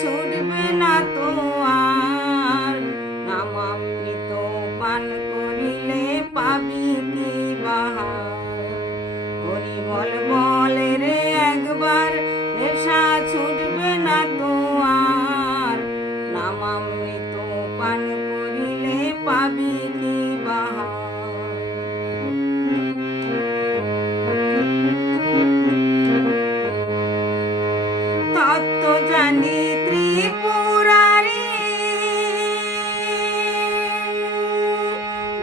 ছুটবে না তো আর। নামামৃত পান করিলে পাবি কি বাহার। হরি বল বলে রে একবার, নেশা ছুটবে না তো আর। নামামৃত পান করিলে পাবি কি বাহার। তত্ত্ব জানি ত্রিপুরারি,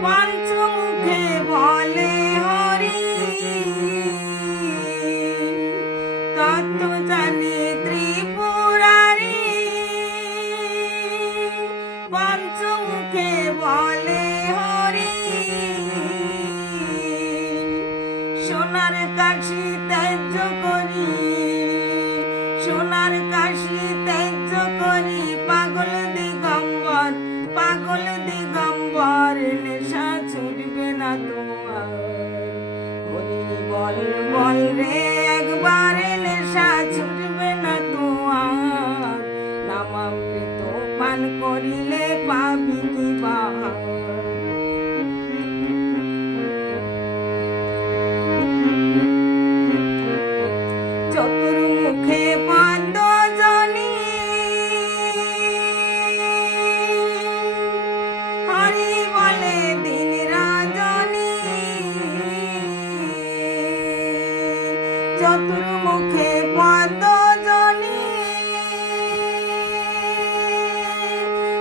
পঞ্চমুখে বলে হরি। তত্ত্ব জানি ত্রিপুরারি, পঞ্চমুখে বলে হরি। সোনার কাশি ত্যায্য করি, সোনার কাশি ত্যায্য করি, পাগল দিগম্বর, পাগল দিগম্বর। নেশা ছুটবে না তোমার। হরি বল বল রে একবার, নেশা ছুটবে না তোমার। নামামৃত পান করিলে পাবি কি বাহার। চতুর্মুখে পদ্মজনী, হরি বলে দিন রজনী। চতুর্মুখে পদ্মজনী,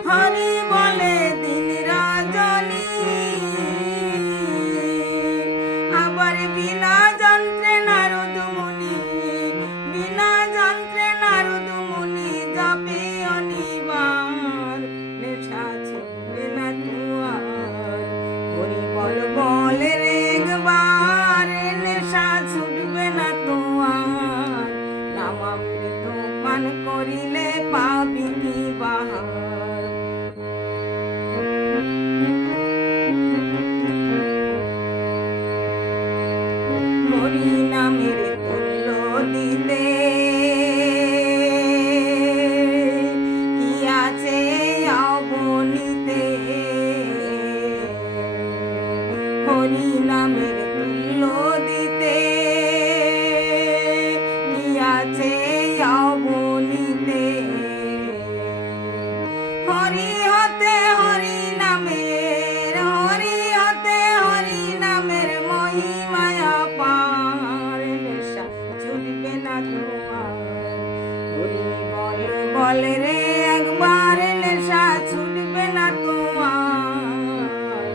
হরি বলে দিন রজনী। আবার বিনা যন্ত্রে নারদ মুনি, বিনা যন্ত্রে নারদ মুনি জপে অনিবার। নেশা ছুটবে না তোমার। হরি বল বলে রে একবার, নেশা ছুটবে না তোমার। নামামৃত পান করিলে পাবি কি বাহার। হরি নামের তুল্য দিতে কি আছে অবনীতে। হরি নামের তুল্য দিতে কি আছে অবনীতে। হরি হতে হরি নামের, হরি হতে হরি নামের মহিমায় পার। নেশা ছুটবে না তোমার। হরি বল বল রে একবার, নেশা ছুটবে না তোমার।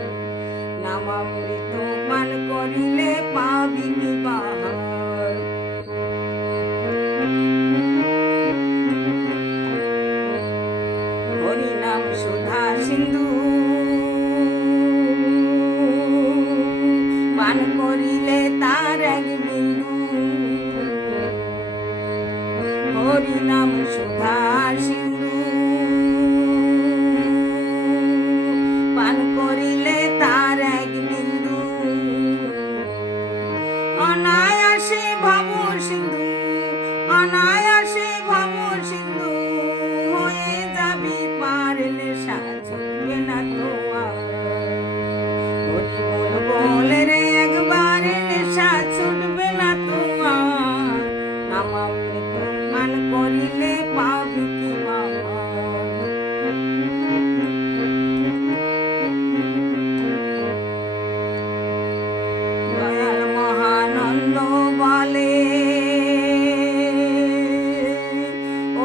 নামামৃত পান করিলে পাবি কি বাহার। হরি নাম সুধা সিন্ধু, পান করিলে তার এক বিন্দু। হরি নাম সুধা সিন্ধু, পান করিলে তার এক বিন্দু। অনায়াসে ভব সিন্ধু, অনায়াসে ভব সিন্ধু হয়ে যাবি পার। নেশা ছুটবে না তোমার। হরি বল বলে রে একবার, নেশা ছুটবে না তোমার। নামামৃত পান করিলে পাবি কি বাহার। দয়াল মহানন্দ বলে,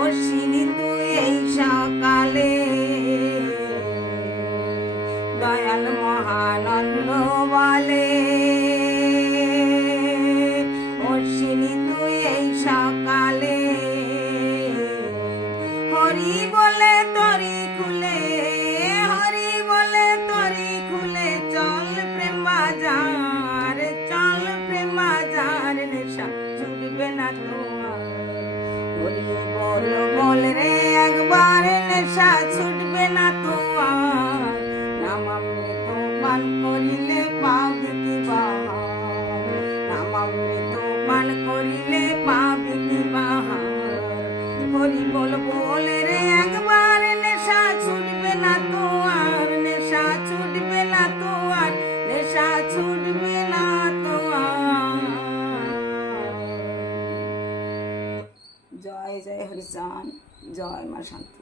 অশ্বিনী তুই এই সকালে। দয়াল মহানন্দ বলে, অশ্বিনী তুই এই সকালে। হরি বলে তরি খুলে, হরি বলে তরি খুলে, চল প্রেম বাজার, চল প্রেম বাজার। নেশা ছুটবে না তোমার। হরি বল বল রে একবার, নেশা ছুটবে না তোমার। নামামৃত পান করিলে পাবি কি বাহার। নামামৃত পান করিলে পাবি কি বাহার। হরি বল বলে জয় জয় হরিচাঁদ, জয় মা শান্তি।